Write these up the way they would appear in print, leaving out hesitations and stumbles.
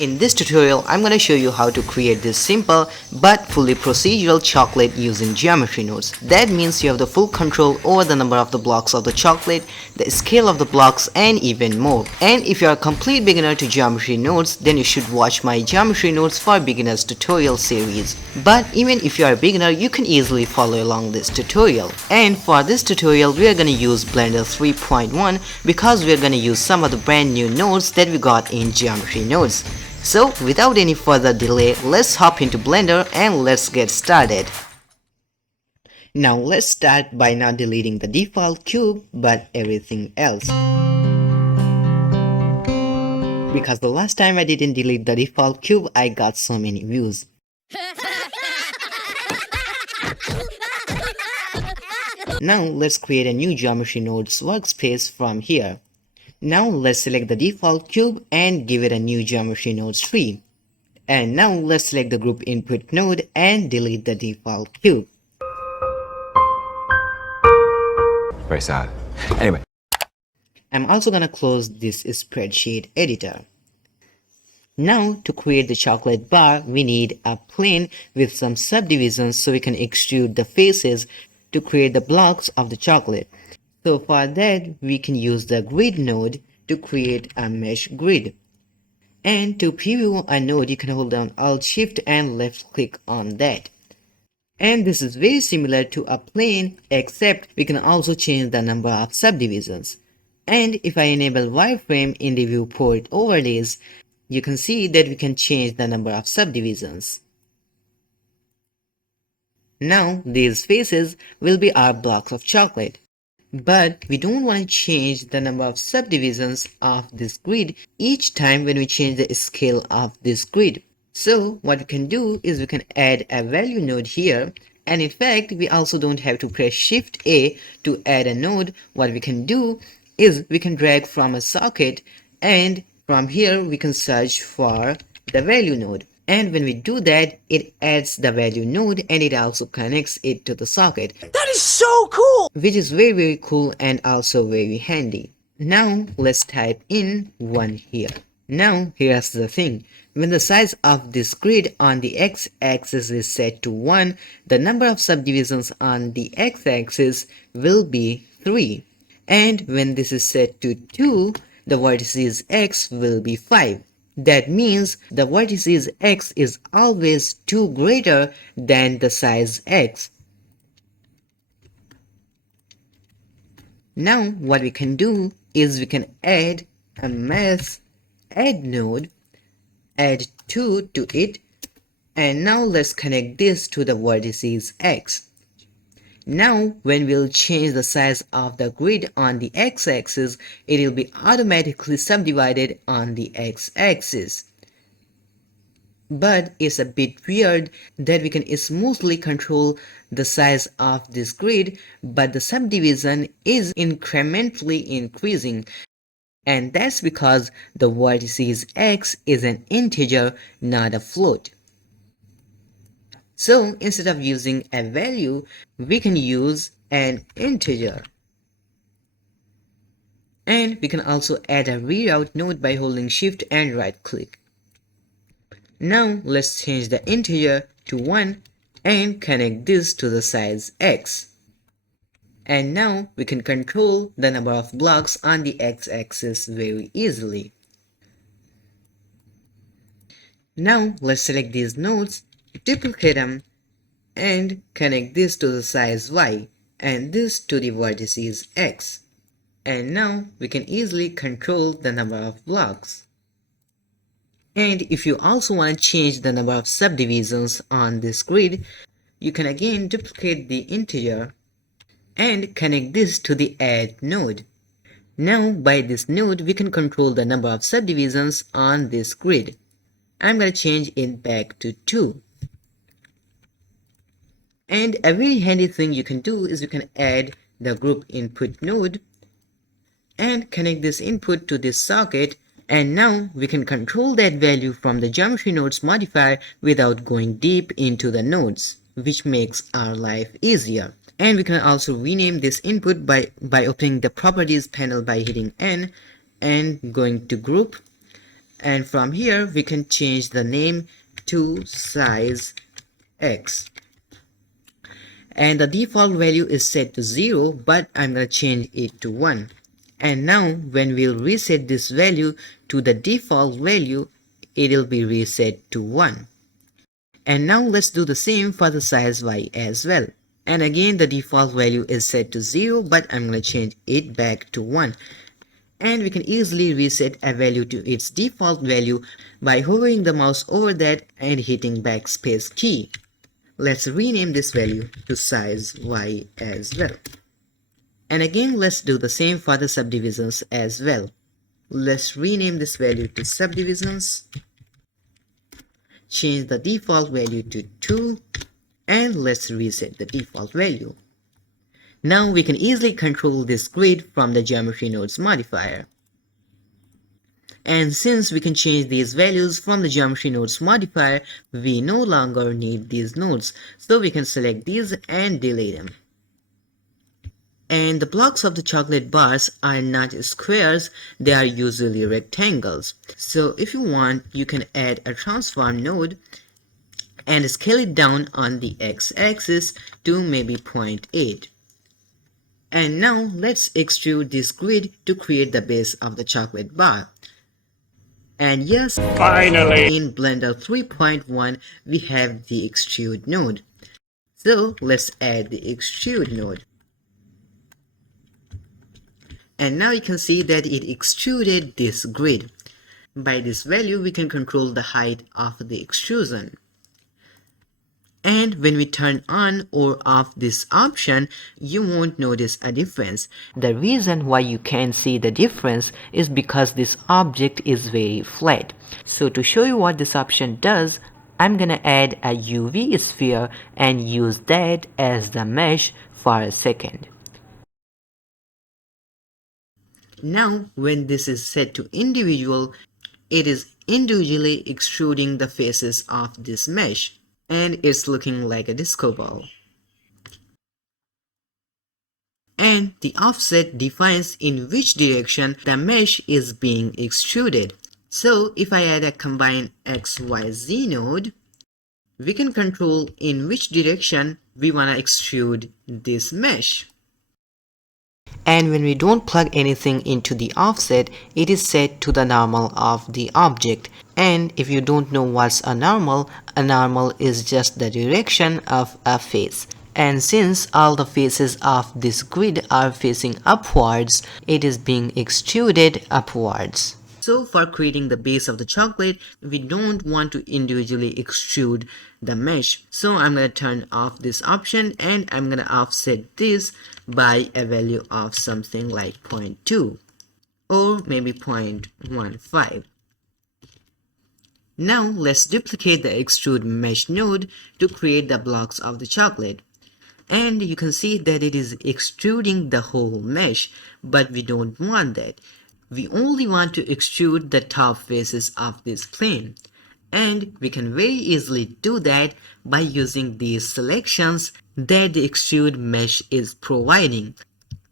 In this tutorial, I'm going to show you how to create this simple but fully procedural chocolate using geometry nodes. That means you have the full control over the number of the blocks of the chocolate, the scale of the blocks, and even more. And if you are a complete beginner to geometry nodes, then you should watch my geometry nodes for beginners tutorial series. But even if you are a beginner, you can easily follow along this tutorial. And for this tutorial, we are going to use Blender 3.1 because we are going to use some of the brand new nodes that we got in geometry nodes. So without any further delay, let's hop into Blender and let's get started. Now let's start by not deleting the default cube but everything else. Because the last time I didn't delete the default cube, I got so many views. Now let's create a new geometry nodes workspace from here. Now let's select the default cube and give it a new geometry nodes tree. And now let's select the group input node and delete the default cube. Very sad. Anyway. I'm also gonna close this spreadsheet editor. Now to create the chocolate bar, we need a plane with some subdivisions so we can extrude the faces to create the blocks of the chocolate. So for that, we can use the grid node to create a mesh grid. And to preview a node, you can hold down Alt Shift and left click on that. And this is very similar to a plane, except we can also change the number of subdivisions. And if I enable wireframe in the viewport overlays, you can see that we can change the number of subdivisions. Now these faces will be our blocks of chocolate. But we don't want to change the number of subdivisions of this grid each time when we change the scale of this grid. So what we can do is we can add a value node here, and in fact we also don't have to press Shift A to add a node. What we can do is we can drag from a socket, and from here we can search for the value node. And when we do that, it adds the value node and it also connects it to the socket. That is so cool! Which is very cool and also very handy. Now let's type in 1 here. Now here's the thing. When the size of this grid on the x-axis is set to 1, the number of subdivisions on the x-axis will be 3. And when this is set to 2, the vertices x will be 5. That means the vertices x is always 2 greater than the size x. Now what we can do is we can add a mass add node, add 2 to it, and now let's connect this to the vertices x. Now when we'll change the size of the grid on the x-axis, it will be automatically subdivided on the x-axis. But it's a bit weird that we can smoothly control the size of this grid, but the subdivision is incrementally increasing. And that's because the vertices x is an integer, not a float. So instead of using a value, we can use an integer. And we can also add a reroute node by holding Shift and right click. Now let's change the integer to 1 and connect this to the size x. And now we can control the number of blocks on the x-axis very easily. Now let's select these nodes, duplicate them, and connect this to the size y and this to the vertices x. And now we can easily control the number of blocks. And if you also want to change the number of subdivisions on this grid, you can again duplicate the integer and connect this to the add node. Now by this node we can control the number of subdivisions on this grid. I'm going to change it back to 2. And a very handy thing you can do is you can add the group input node and connect this input to this socket, and now we can control that value from the geometry nodes modifier without going deep into the nodes, which makes our life easier. And we can also rename this input by opening the properties panel by hitting N and going to group And from here we can change the name to size X. And the default value is set to 0, but I'm gonna change it to 1. And now when we'll reset this value to the default value, it'll be reset to 1. And now let's do the same for the size Y as well. And again the default value is set to 0, but I'm gonna change it back to 1. And we can easily reset a value to its default value by hovering the mouse over that and hitting backspace key. Let's rename this value to size Y as well. And again let's do the same for the subdivisions as well. Let's rename this value to subdivisions, change the default value to 2, and let's reset the default value. Now we can easily control this grid from the geometry nodes modifier. And since we can change these values from the geometry nodes modifier, we no longer need these nodes, so we can select these and delete them. And the blocks of the chocolate bars are not squares, they are usually rectangles. So if you want, you can add a transform node and scale it down on the x-axis to maybe 0.8. And now let's extrude this grid to create the base of the chocolate bar. And yes, finally, in Blender 3.1 we have the extrude node. So let's add the extrude node. And now you can see that it extruded this grid. By this value we can control the height of the extrusion. And when we turn on or off this option, you won't notice a difference. The reason why you can't see the difference is because this object is very flat. So to show you what this option does, I'm gonna add a UV sphere and use that as the mesh for a second. Now when this is set to individual, it is individually extruding the faces of this mesh. And it's looking like a disco ball. And the offset defines in which direction the mesh is being extruded. So if I add a combine XYZ node, we can control in which direction we want to extrude this mesh. And when we don't plug anything into the offset, it is set to the normal of the object. And if you don't know what's a normal is just the direction of a face. And since all the faces of this grid are facing upwards, it is being extruded upwards. So for creating the base of the chocolate, we don't want to individually extrude the mesh. So I'm going to turn off this option and I'm going to offset this by a value of something like 0.2 or maybe 0.15. Now let's duplicate the extrude mesh node to create the blocks of the chocolate. And you can see that it is extruding the whole mesh, but we don't want that. We only want to extrude the top faces of this plane. And we can very easily do that by using these selections that the extrude mesh is providing.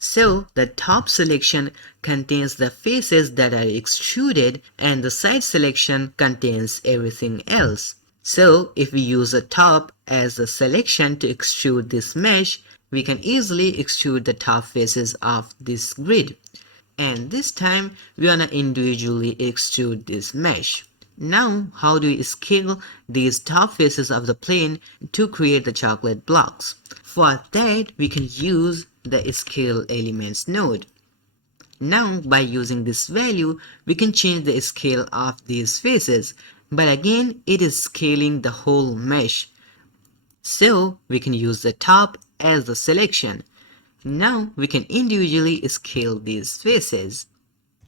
So the top selection contains the faces that are extruded and the side selection contains everything else. So if we use a top as a selection to extrude this mesh, we can easily extrude the top faces of this grid. And this time we wanna individually extrude this mesh. Now how do we scale these top faces of the plane to create the chocolate blocks? For that we can use the scale elements node. Now by using this value we can change the scale of these faces, but again it is scaling the whole mesh. So we can use the top as the selection. Now we can individually scale these faces.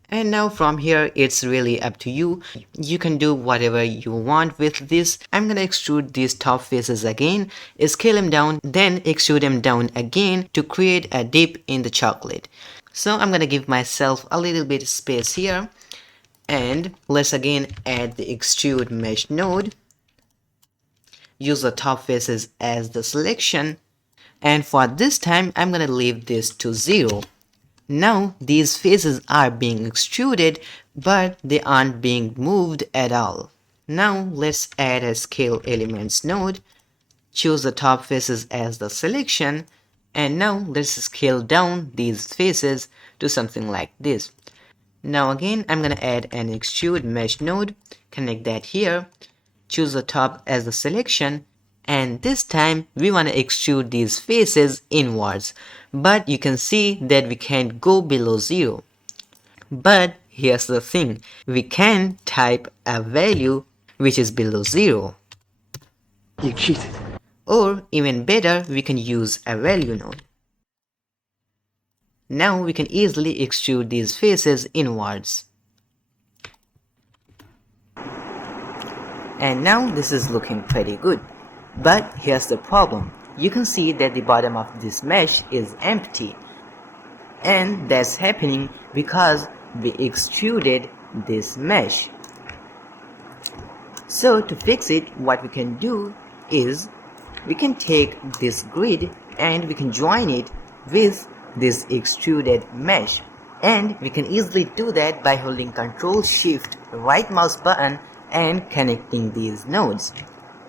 And now from here it's really up to you. You can do whatever you want with this. I'm gonna extrude these top faces again, scale them down, then extrude them down again to create a dip in the chocolate. So I'm gonna give myself a little bit of space here. And let's again add the extrude mesh node. Use the top faces as the selection. And for this time I'm gonna leave this to 0. Now these faces are being extruded, but they aren't being moved at all. Now let's add a scale elements node, choose the top faces as the selection, and now let's scale down these faces to something like this. Now again, I'm gonna add an extrude mesh node, connect that here, choose the top as the selection, and this time we want to extrude these faces inwards, but you can see that we can't go below 0. But here's the thing, we can type a value which is below 0. You cheated. Or even better, we can use a value node. Now we can easily extrude these faces inwards. And now this is looking pretty good. But here's the problem. You can see that the bottom of this mesh is empty. And that's happening because we extruded this mesh. So to fix it, what we can do is we can take this grid and we can join it with this extruded mesh, and we can easily do that by holding Ctrl Shift right mouse button and connecting these nodes.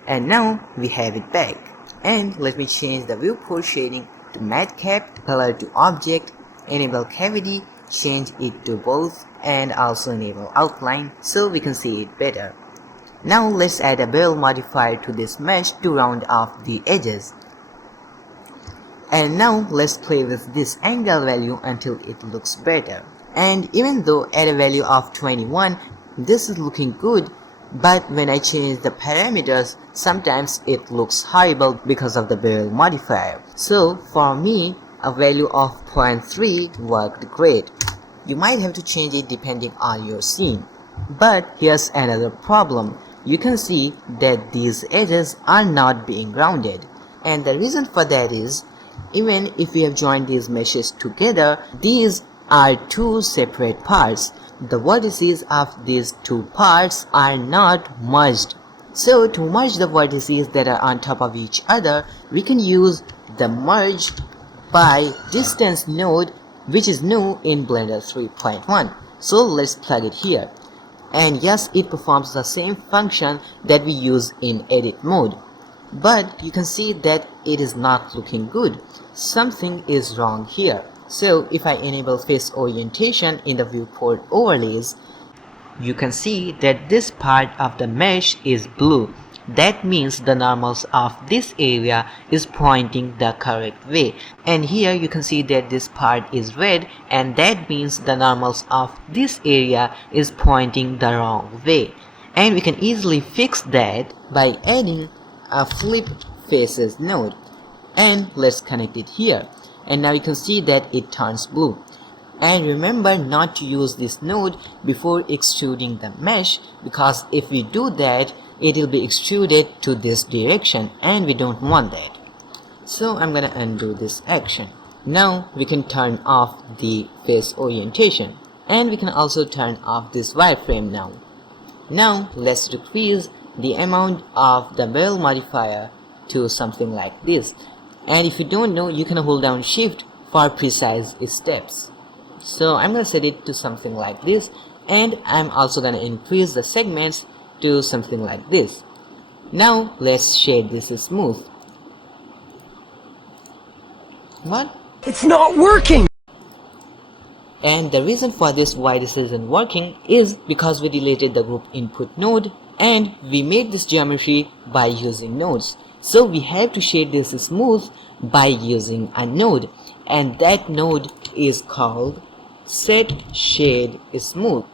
And now we have it back. And let me change the viewport shading to matte cap, color to object, enable cavity, change it to both, and also enable outline so we can see it better. Now let's add a bevel modifier to this mesh to round off the edges. And now let's play with this angle value until it looks better. And even though at a value of 21, this is looking good, but when I change the parameters, sometimes it looks horrible because of the bevel modifier. So for me, a value of 0.3 worked great. You might have to change it depending on your scene. But here's another problem. You can see that these edges are not being rounded. And the reason for that is, even if we have joined these meshes together, these are two separate parts. The vertices of these two parts are not merged. So to merge the vertices that are on top of each other, we can use the merge by distance node, which is new in Blender 3.1. So let's plug it here. And yes, it performs the same function that we use in edit mode. But you can see that it is not looking good. Something is wrong here. So if I enable face orientation in the viewport overlays, you can see that this part of the mesh is blue. That means the normals of this area is pointing the correct way. And here you can see that this part is red, and that means the normals of this area is pointing the wrong way. And we can easily fix that by adding a flip faces node. And let's connect it here. And now you can see that it turns blue. And remember not to use this node before extruding the mesh, because if we do that, it will be extruded to this direction and we don't want that. So I'm gonna undo this action. Now we can turn off the face orientation, and we can also turn off this wireframe now. Now let's decrease the amount of the bevel modifier to something like this. And if you don't know, you can hold down shift for precise steps. So I'm gonna set it to something like this, and I'm also gonna increase the segments to something like this. Now let's shade this smooth. What? It's not working! And the reason for this why this isn't working is because we deleted the group input node and we made this geometry by using nodes. So we have to shade this smooth by using a node, and that node is called set shade smooth.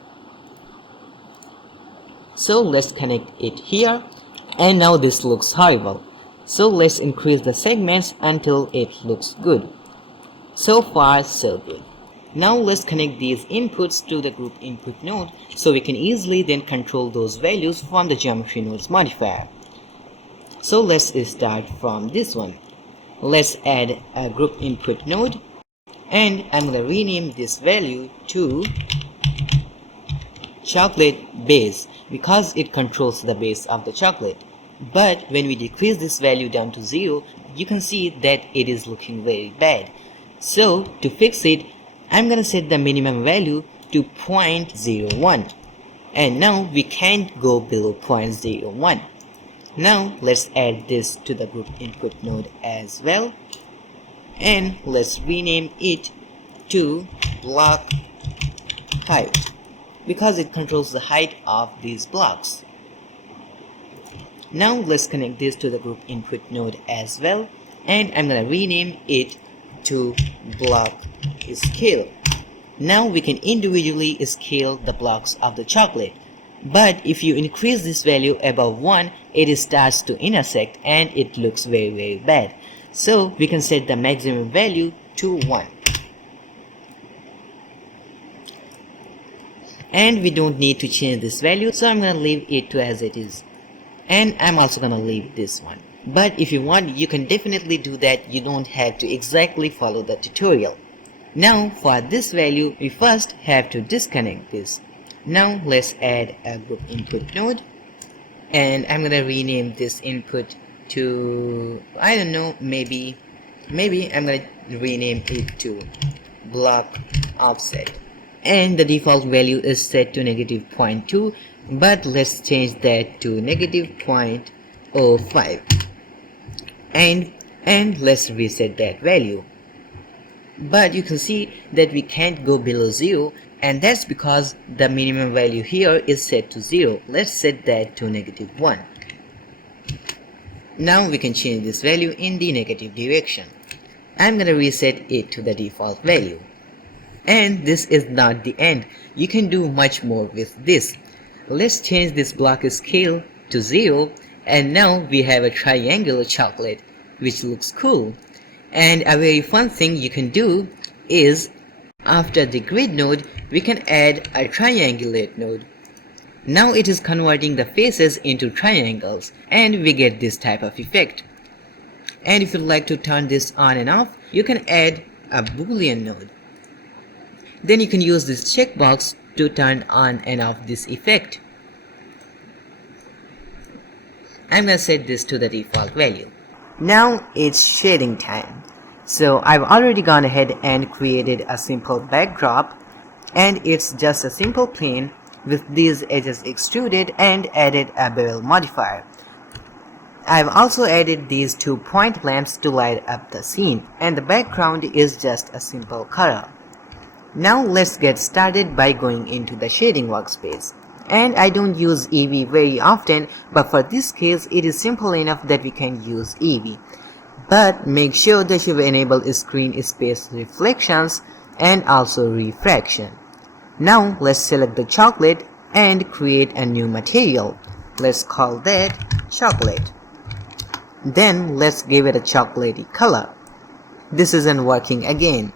So let's connect it here, and now this looks horrible. So let's increase the segments until it looks good. So far so good. Now let's connect these inputs to the group input node so we can easily then control those values from the geometry nodes modifier. So let's start from this one. Let's add a group input node, and I'm going to rename this value to chocolate base because it controls the base of the chocolate. But when we decrease this value down to 0, you can see that it is looking very bad. So to fix it, I'm gonna set the minimum value to 0.01, and now we can't go below 0.01. Now let's add this to the group input node as well, and let's rename it to block height because it controls the height of these blocks. Now let's connect this to the group input node as well, and I'm gonna rename it to block scale. Now we can individually scale the blocks of the chocolate, but if you increase this value above 1, it starts to intersect and it looks very bad. So we can set the maximum value to 1. And we don't need to change this value, so I'm gonna leave it to as it is. And I'm also gonna leave this one. But if you want, you can definitely do that. You don't have to exactly follow the tutorial. Now for this value, we first have to disconnect this. Now let's add a group input node, and I'm gonna rename this input to, I don't know, maybe I'm gonna rename it to block offset, and the default value is set to -0.2, but let's change that to -0.05, and let's reset that value. But you can see that we can't go below 0, and that's because the minimum value here is set to 0. Let's set that to -1. Now we can change this value in the negative direction. I'm gonna reset it to the default value. And this is not the end. You can do much more with this. Let's change this block scale to 0, and now we have a triangular chocolate, which looks cool. And a very fun thing you can do is, after the grid node, we can add a triangulate node. Now it is converting the faces into triangles, and we get this type of effect. And if you'd like to turn this on and off, you can add a boolean node. Then you can use this checkbox to turn on and off this effect. I'm gonna set this to the default value. Now it's shading time. So I've already gone ahead and created a simple backdrop, and it's just a simple plane with these edges extruded and added a bevel modifier. I've also added these 2 point lamps to light up the scene, and the background is just a simple color. Now let's get started by going into the shading workspace. And I don't use Eevee very often, but for this case it is simple enough that we can use Eevee. But make sure that you've enabled screen space reflections and also refraction. Now let's select the chocolate and create a new material. Let's call that chocolate. Then let's give it a chocolatey color. This isn't working again.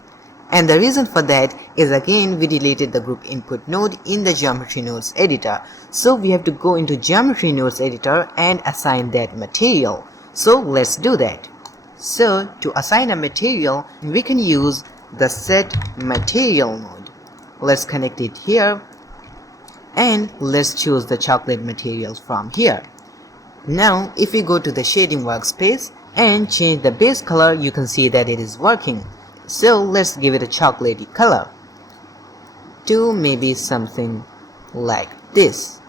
And the reason for that is, again, we deleted the group input node in the geometry nodes editor. So we have to go into geometry nodes editor and assign that material. So let's do that. So to assign a material, we can use the set material node. Let's connect it here, and let's choose the chocolate materials from here. Now if we go to the shading workspace and change the base color, you can see that it is working. So let's give it a chocolatey color to maybe something like this.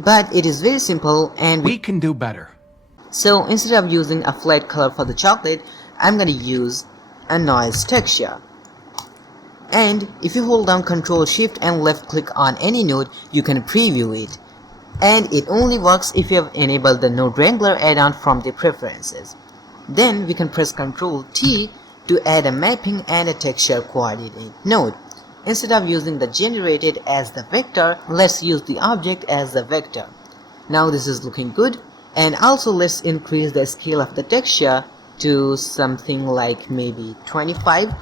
But it is very simple, and We can do better. so instead of using a flat color for the chocolate, I'm gonna use a noise texture. And if you hold down Ctrl Shift and left click on any node, you can preview it. And it only works if you have enabled the Node Wrangler add-on from the preferences. Then we can press Ctrl T to add a mapping and a texture coordinate node. Instead of using the generated as the vector, let's use the object as the vector. Now this is looking good. And also let's increase the scale of the texture to something like maybe 25.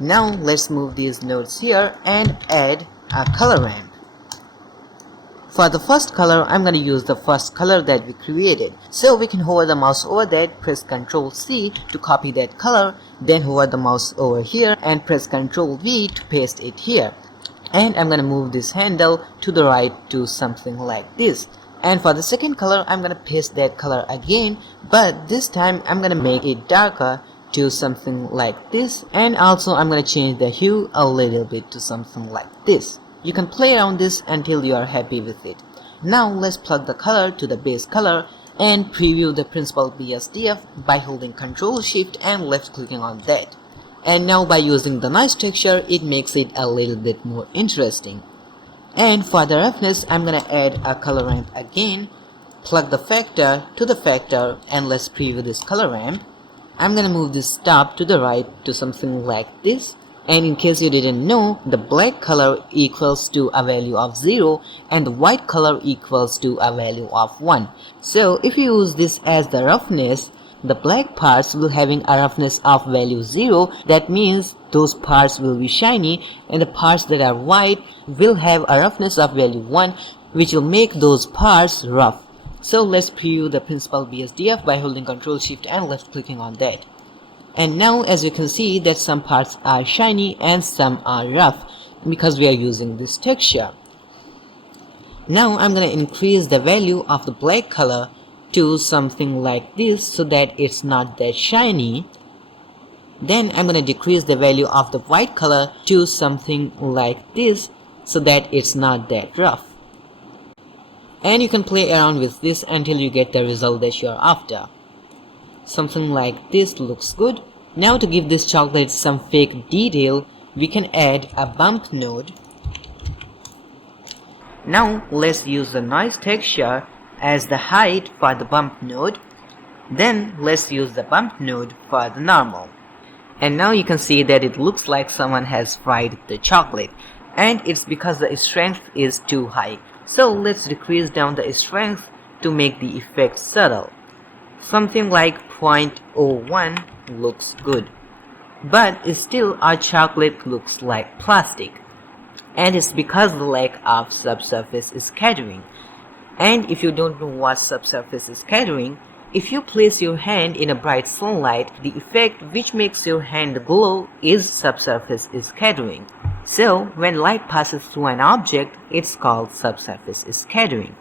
Now let's move these nodes here and add a color ramp. For the first color, I'm going to use the first color that we created. So we can hover the mouse over that, press Ctrl C to copy that color, then hover the mouse over here and press Ctrl V to paste it here. And I'm going to move this handle to the right to something like this. And for the second color, I'm going to paste that color again, but this time I'm going to make it darker to something like this, and also I'm gonna change the hue a little bit to something like this. You can play around this until you are happy with it. Now let's plug the color to the base color and preview the principal BSDF by holding Ctrl Shift and left clicking on that. And now by using the noise texture, it makes it a little bit more interesting. And for the roughness, I'm gonna add a color ramp again, plug the factor to the factor, and let's preview this color ramp. I'm gonna move this top to the right to something like this. And in case you didn't know, the black color equals to a value of 0 and the white color equals to a value of 1. So if you use this as the roughness, the black parts will having a roughness of value 0. That means those parts will be shiny, and the parts that are white will have a roughness of value 1, which will make those parts rough. So let's preview the principal BSDF by holding Ctrl Shift and left clicking on that. And now as you can see that some parts are shiny and some are rough because we are using this texture. Now I'm gonna increase the value of the black color to something like this so that it's not that shiny. Then I'm gonna decrease the value of the white color to something like this so that it's not that rough. And you can play around with this until you get the result that you're after. Something like this looks good. Now to give this chocolate some fake detail, we can add a bump node. Now let's use the noise texture as the height for the bump node. Then let's use the bump node for the normal. And now you can see that it looks like someone has fried the chocolate, and it's because the strength is too high. So let's decrease down the strength to make the effect subtle. Something like 0.01 looks good, but still our chocolate looks like plastic, and it's because of the lack of subsurface scattering. And if you don't know what subsurface scattering, if you place your hand in a bright sunlight, the effect which makes your hand glow is subsurface scattering. So when light passes through an object, it's called subsurface scattering,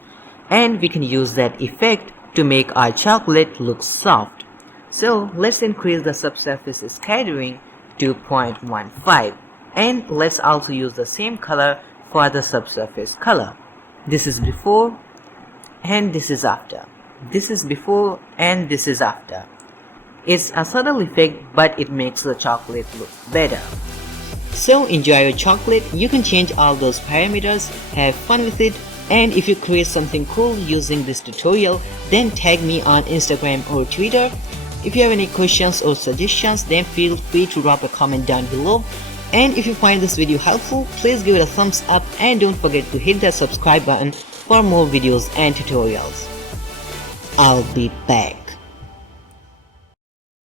and we can use that effect to make our chocolate look soft. So let's increase the subsurface scattering to 0.15, and let's also use the same color for the subsurface color. This is before and this is after. This is before and this is after. It's a subtle effect, but it makes the chocolate look better. So enjoy your chocolate. You can change all those parameters, have fun with it, and if you create something cool using this tutorial, then tag me on Instagram or Twitter. If you have any questions or suggestions, then feel free to drop a comment down below. And if you find this video helpful, please give it a thumbs up and don't forget to hit that subscribe button for more videos and tutorials. I'll be back.